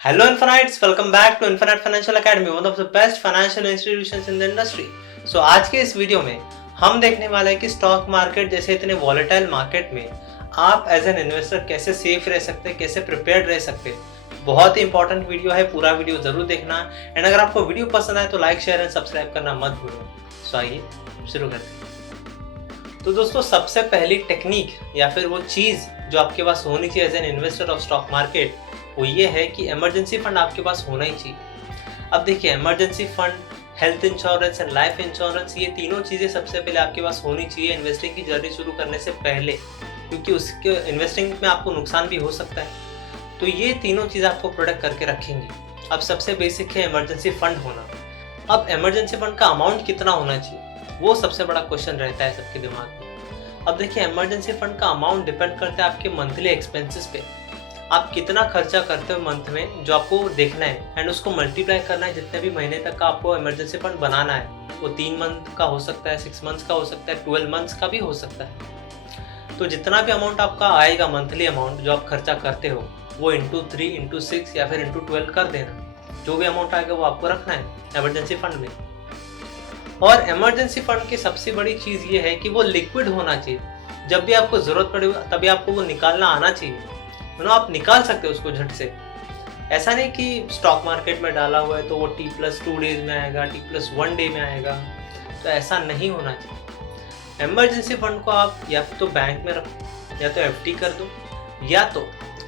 Hello Infinites, welcome back to Infinite Financial Academy, one of the best financial institutions in the industry. So आज के इस video में हम देखने वाले हैं कि स्टॉक मार्केट जैसे इतने वॉलेटाइल मार्केट में आप एज एन इन्वेस्टर कैसे सेफ रह सकते हैं, कैसे प्रिपेयर्ड रह सकते हैं। बहुत ही इंपॉर्टेंट वीडियो है, पूरा वीडियो जरूर देखना। एंड अगर आपको वीडियो पसंद आए तो लाइक, शेयर एंड सब्सक्राइब करना मत भूलो। सो आइए शुरू करते हैं। तो दोस्तों, सबसे पहली टेक्निक या फिर वो चीज़ जो आपके पास होनी चाहिए as an investor of stock market, वो ये है कि इमरजेंसी फंड आपके पास होना ही चाहिए। अब देखिए, emergency fund, health insurance and life insurance, ये तीनों चीज़ें सबसे पहले आपके पास होनी चाहिए इन्वेस्टिंग की जर्नी शुरू करने से पहले, क्योंकि उसके इन्वेस्टिंग में आपको नुकसान भी हो सकता है। तो ये तीनों चीज़ आपको प्रोटेक्ट करके रखेंगे। अब सबसे बेसिक है इमरजेंसी फंड होना। अब इमरजेंसी फंड का अमाउंट कितना होना चाहिए, वो सबसे बड़ा क्वेश्चन रहता है सबके दिमाग में। अब देखिए, इमरजेंसी फंड का अमाउंट डिपेंड करता है आपके मंथली एक्सपेंसेस पे। आप कितना खर्चा करते हो मंथ में, जो आपको देखना है एंड उसको मल्टीप्लाई करना है जितने भी महीने तक का आपको इमरजेंसी फंड बनाना है। वो 3 मंथ का हो सकता है, 6 मंथ्स का हो सकता है, 12 मंथ्स का भी हो सकता है। तो जितना भी अमाउंट आपका आएगा, मंथली अमाउंट जो आप खर्चा करते हो, वो इंटू 3, इंटू 6 या फिर इंटू 12 कर देना। जो भी अमाउंट आएगा वो आपको रखना है इमरजेंसी फंड में। और इमरजेंसी फंड की सबसे बड़ी चीज़ ये है कि वो लिक्विड होना चाहिए। जब भी आपको ज़रूरत पड़े तभी आपको वो निकालना आना चाहिए। आप निकाल सकते हो उसको झट से। ऐसा नहीं कि स्टॉक मार्केट में डाला हुआ है तो वो T+2 डेज में आएगा, T+1 डे में आएगा। तो ऐसा नहीं होना चाहिए। इमरजेंसी फंड को आप या तो बैंक में रखो, या तो FD कर दो, या तो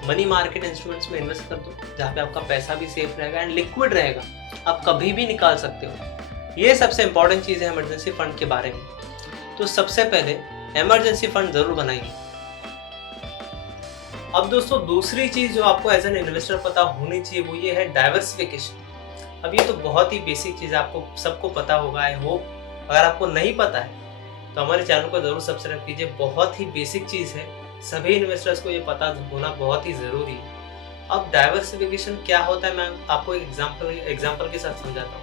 मनी मार्केट इंस्ट्रूमेंट्स में इन्वेस्ट कर दो, जहाँ पे आपका पैसा भी सेफ रहेगा एंड लिक्विड रहेगा। आप कभी भी निकाल सकते हो। ये सबसे इंपॉर्टेंट चीज़ है इमरजेंसी फंड के बारे में। तो सबसे पहले इमरजेंसी फंड जरूर बनाइए। अब दोस्तों, दूसरी चीज़ जो आपको एज एन इन्वेस्टर पता होनी चाहिए वो ये है डाइवर्सिफिकेशन। अब ये तो बहुत ही बेसिक चीज़ है, आपको सबको पता होगा आई होप। अगर आपको नहीं पता है तो हमारे चैनल को जरूर सब्सक्राइब कीजिए। बहुत ही बेसिक चीज़ है, सभी इन्वेस्टर्स को ये पता होना बहुत ही ज़रूरी है। अब डाइवर्सिफिकेशन क्या होता है, मैं आपको एग्जाम्पल के साथ समझाता हूँ।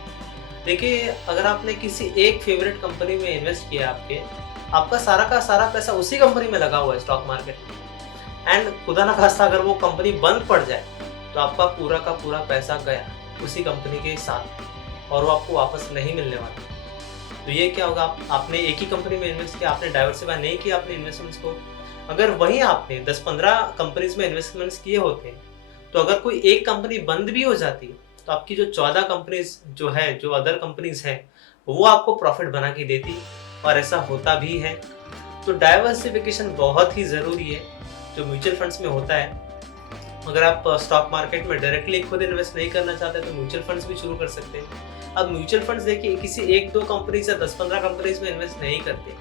देखिए, अगर आपने किसी एक फेवरेट कंपनी में इन्वेस्ट किया, आपका सारा का सारा पैसा उसी कंपनी में लगा हुआ है स्टॉक मार्केट में, एंड खुदा ना खास्ता अगर वो कंपनी बंद पड़ जाए तो आपका पूरा का पूरा पैसा गया उसी कंपनी के साथ, और वो आपको वापस नहीं मिलने वाला। तो ये क्या होगा, आपने एक ही कंपनी में इन्वेस्ट किया, आपने डाइवर्सिफाई नहीं किया अपने इन्वेस्टमेंट्स को। अगर वहीं आपने 10-15 कंपनीज में इन्वेस्टमेंट्स किए होते हैं, तो अगर कोई एक कंपनी बंद भी हो जाती तो आपकी जो 14 कंपनीज जो अदर कंपनीज है, वो आपको प्रॉफिट बना के देती, और ऐसा होता भी है। तो डाइवर्सिफिकेशन बहुत ही ज़रूरी है, जो म्यूचुअल फंड्स में होता है। अगर आप स्टॉक मार्केट में डायरेक्टली खुद इन्वेस्ट नहीं करना चाहते तो म्यूचुअल फंड्स भी शुरू कर सकते हैं। अब म्यूचुअल फंड्स देखिए, किसी 1-2 कंपनीज या 10-15 कंपनीज में इन्वेस्ट नहीं करते,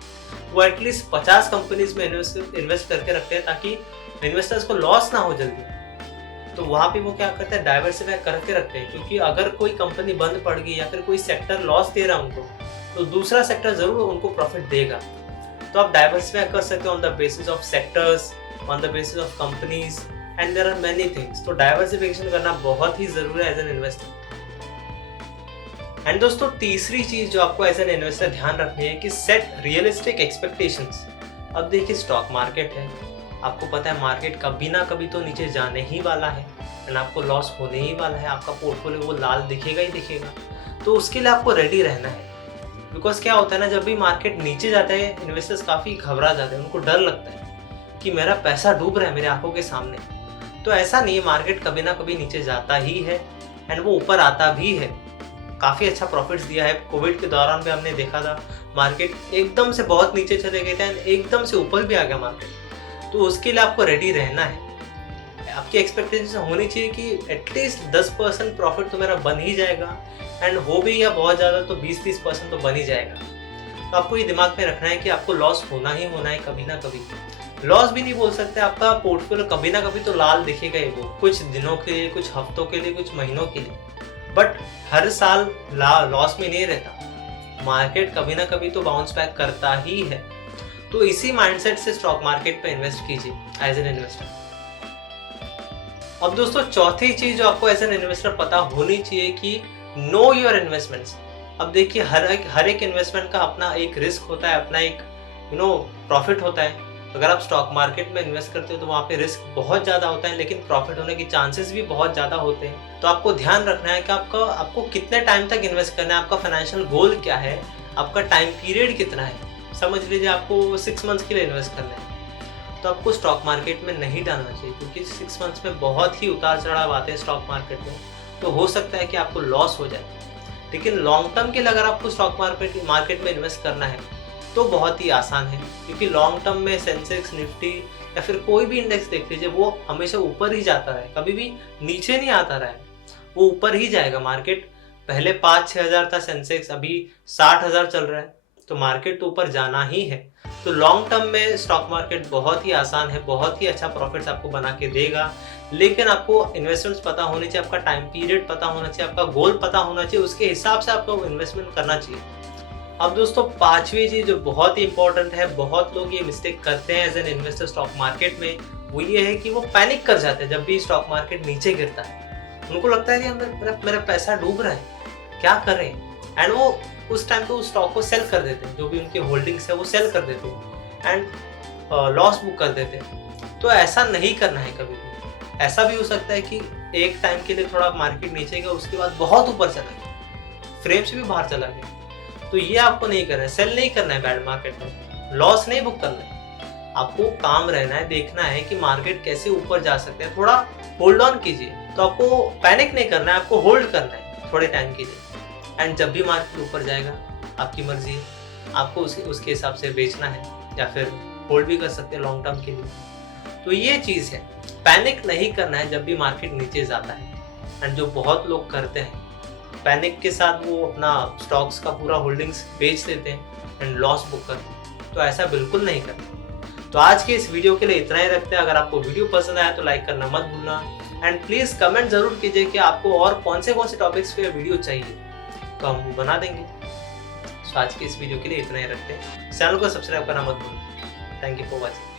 वो एटलीस्ट 50 कंपनीज में इन्वेस्ट करके रखते हैं, ताकि इन्वेस्टर्स को लॉस ना हो जल्दी। तो वहाँ पे वो क्या करते हैं, डाइवर्सिफाई करके रखते हैं, क्योंकि अगर कोई कंपनी बंद पड़ गई या फिर कोई सेक्टर लॉस दे रहा है उनको, तो दूसरा सेक्टर जरूर उनको प्रॉफिट देगा। तो आप डाइवर्सिफाई कर सकते हो on the basis of sectors, on the basis of companies, and there are many things। तो डाइवर्सिफिकेशन करना बहुत ही जरूरी है एज एन इन्वेस्टर। एंड दोस्तों, तीसरी चीज जो आपको एज एन इन्वेस्टर ध्यान रखनी है कि सेट रियलिस्टिक एक्सपेक्टेशंस। अब देखिए, स्टॉक मार्केट है, आपको पता है मार्केट कभी ना कभी तो नीचे जाने ही वाला है एंड आपको लॉस होने ही वाला है। आपका पोर्टफोलियो वो लाल दिखेगा ही दिखेगा। तो उसके लिए आपको रेडी रहना है। बिकॉज क्या होता है ना, जब भी मार्केट नीचे जाता है, इन्वेस्टर्स काफ़ी घबरा जाते हैं, उनको डर लगता है कि मेरा पैसा डूब रहा है मेरे आंखों के सामने। तो ऐसा नहीं है, मार्केट कभी ना कभी नीचे जाता ही है एंड वो ऊपर आता भी है। काफ़ी अच्छा प्रॉफिट्स दिया है। कोविड के दौरान भी हमने देखा था, मार्केट एकदम से बहुत नीचे चले गए थे एंड एकदम से ऊपर भी आ गया मार्केट। तो उसके लिए आपको रेडी रहना है। आपकी एक्सपेक्टेशन होनी चाहिए कि एटलीस्ट 10% प्रॉफिट तो मेरा बन ही जाएगा, एंड हो भी या बहुत ज़्यादा तो 20-30% तो बन ही जाएगा। तो आपको ये दिमाग में रखना है कि आपको लॉस होना ही होना है कभी ना कभी। लॉस भी नहीं बोल सकते, आपका पोर्टफोलियो कभी ना कभी तो लाल दिखेगा ही, वो कुछ दिनों के लिए, कुछ हफ्तों के लिए, कुछ महीनों के लिए, बट हर साल लॉस में नहीं रहता। मार्केट कभी ना कभी तो बाउंस बैक करता ही है। तो इसी माइंडसेट से स्टॉक मार्केट पे इन्वेस्ट कीजिए एज एन इन्वेस्टर। अब दोस्तों, चौथी चीज जो आपको एज एन इन्वेस्टर पता होनी चाहिए कि नो योर इन्वेस्टमेंट्स। अब देखिए, हर एक इन्वेस्टमेंट का अपना एक रिस्क होता है, अपना एक प्रॉफिट होता है। अगर आप स्टॉक मार्केट में इन्वेस्ट करते हो तो वहाँ पे रिस्क बहुत ज़्यादा होता है, लेकिन प्रॉफिट होने के चांसेस भी बहुत ज़्यादा होते हैं। तो आपको ध्यान रखना है कि आपको कितने टाइम तक इन्वेस्ट करना है, आपका फाइनेंशियल गोल क्या है, आपका टाइम पीरियड कितना है। समझ लीजिए आपको 6 मंथ्स के लिए इन्वेस्ट करना है, तो आपको स्टॉक मार्केट में नहीं डालना चाहिए, क्योंकि 6 मंथ्स में बहुत ही उतार चढ़ाव आते हैं स्टॉक मार्केट में। तो हो सकता है कि आपको लॉस हो जाए। लेकिन लॉन्ग टर्म के लिए अगर आपको स्टॉक मार्केट में इन्वेस्ट करना है तो बहुत ही आसान है, क्योंकि लॉन्ग टर्म में सेंसेक्स, निफ्टी या फिर कोई भी इंडेक्स देख लीजिए, वो हमेशा ऊपर ही जाता है, कभी भी नीचे नहीं आता रहा है, वो ऊपर ही जाएगा। मार्केट पहले 5-6 हज़ार था सेंसेक्स, अभी 60,000 चल रहा है, तो मार्केट तो ऊपर जाना ही है। तो लॉन्ग टर्म में स्टॉक मार्केट बहुत ही आसान है, बहुत ही अच्छा प्रॉफिट्स आपको बना के देगा। लेकिन आपको इन्वेस्टमेंट्स पता होनी चाहिए, आपका टाइम पीरियड पता होना चाहिए, आपका गोल पता होना चाहिए, उसके हिसाब से आपको इन्वेस्टमेंट करना चाहिए। अब दोस्तों, पांचवी चीज जो बहुत ही इंपॉर्टेंट है, बहुत लोग ये मिस्टेक करते हैं as an investor stock market में, वो ये है कि वो पैनिक कर जाते हैं जब भी स्टॉक मार्केट नीचे गिरता है। उनको लगता है कि मेरा पैसा डूब रहा है, क्या करें, एंड वो उस टाइम पे उस स्टॉक को सेल कर देते हैं, जो भी उनके होल्डिंग्स है वो सेल कर देते हैं एंड लॉस बुक कर देते हैं। तो ऐसा नहीं करना है कभी भी। ऐसा भी हो सकता है कि एक टाइम के लिए थोड़ा मार्केट नीचे गया, उसके बाद बहुत ऊपर चला गया, फ्रेम से भी बाहर चला गया, तो ये आपको नहीं करना है। सेल नहीं करना है बैड मार्केट में, लॉस नहीं बुक करना है, आपको काम रहना है, देखना है कि मार्केट कैसे ऊपर जा सकते हैं, थोड़ा होल्ड ऑन कीजिए। तो आपको पैनिक नहीं करना है, आपको होल्ड करना है थोड़े टाइम के लिए, एंड जब भी मार्केट ऊपर जाएगा आपकी मर्जी है, आपको उसके हिसाब से बेचना है या फिर होल्ड भी कर सकते हैं लॉन्ग टर्म के लिए। तो ये चीज़ है, पैनिक नहीं करना है जब भी मार्केट नीचे जाता है। एंड जो बहुत लोग करते हैं, पैनिक के साथ वो अपना स्टॉक्स का पूरा होल्डिंग्स बेच देते हैं एंड लॉस बुक करते हैं, तो ऐसा बिल्कुल नहीं करना। तो आज के इस वीडियो के लिए इतना ही रखते हैं। अगर आपको वीडियो पसंद आया तो लाइक करना मत भूलना, एंड प्लीज कमेंट जरूर कीजिए कि आपको और कौन से टॉपिक्स पे वीडियो चाहिए, तो हम वो बना देंगे। तो आज के इस वीडियो के लिए इतना ही रखते हैं। चैनल को सब्सक्राइब करना मत भूलना। Thank you for watching.